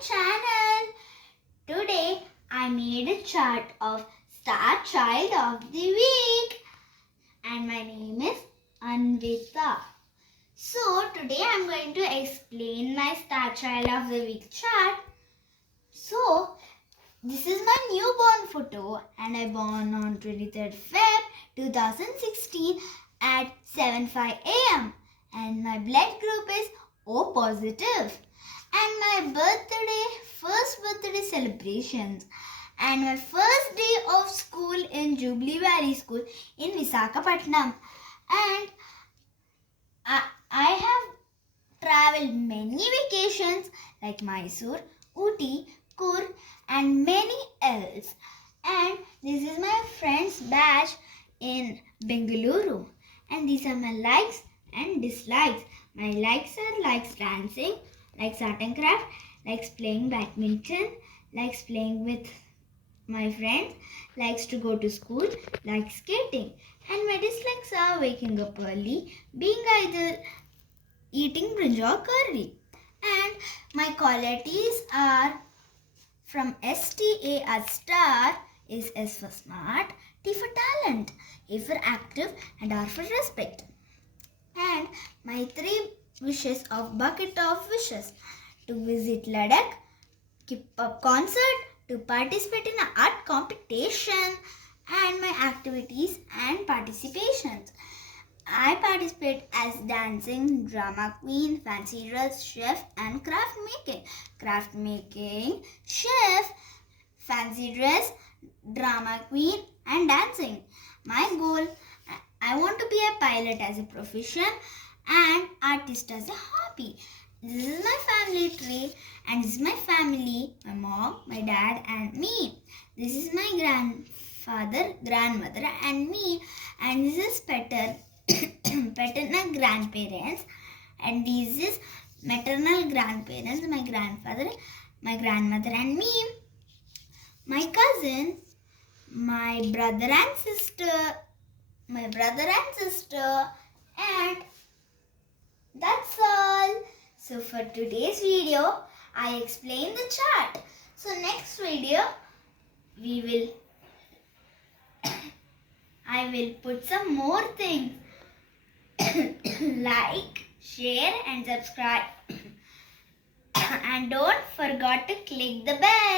channel. Today I made a chart of Star Child of the Week and my name is Anvita. So today I am going to explain my Star Child of the Week chart. So this is my newborn photo and I born on 23rd Feb 2016 at 7:05 am and my blood group is O positive. And my first birthday celebrations and my first day of school in Jubilee Valley School in Visakhapatnam. And I have traveled many vacations like Mysore, Ooty, Kurg and many else. And this is my friend's batch in Bengaluru. And these are my likes and dislikes. My likes are likes dancing, likes art and craft, likes playing badminton, likes playing with my friends, likes to go to school, likes skating. And my dislikes are waking up early, being either eating brinjal curry. And my qualities are from STA as star is S for smart, T for talent, A for active and R for respect. And my 3 wishes of bucket of wishes: to visit Ladakh, keep up concert, to participate in an art competition, and my activities and participations. I participate as dancing, drama queen, fancy dress, chef and craft making. Craft making, chef, fancy dress, drama queen and dancing. My goal, I want to be a pilot as a profession and artist as a hobby. This is my family tree and this is my family, my mom, my dad and me. This is my grandfather, grandmother and me, and this is paternal grandparents, and this is maternal grandparents, my grandfather, my grandmother and me, my cousin, my brother and sister, and that's all. So for today's video, I explained the chart. So next video, I will put some more things. Like, share and subscribe. And don't forget to click the bell.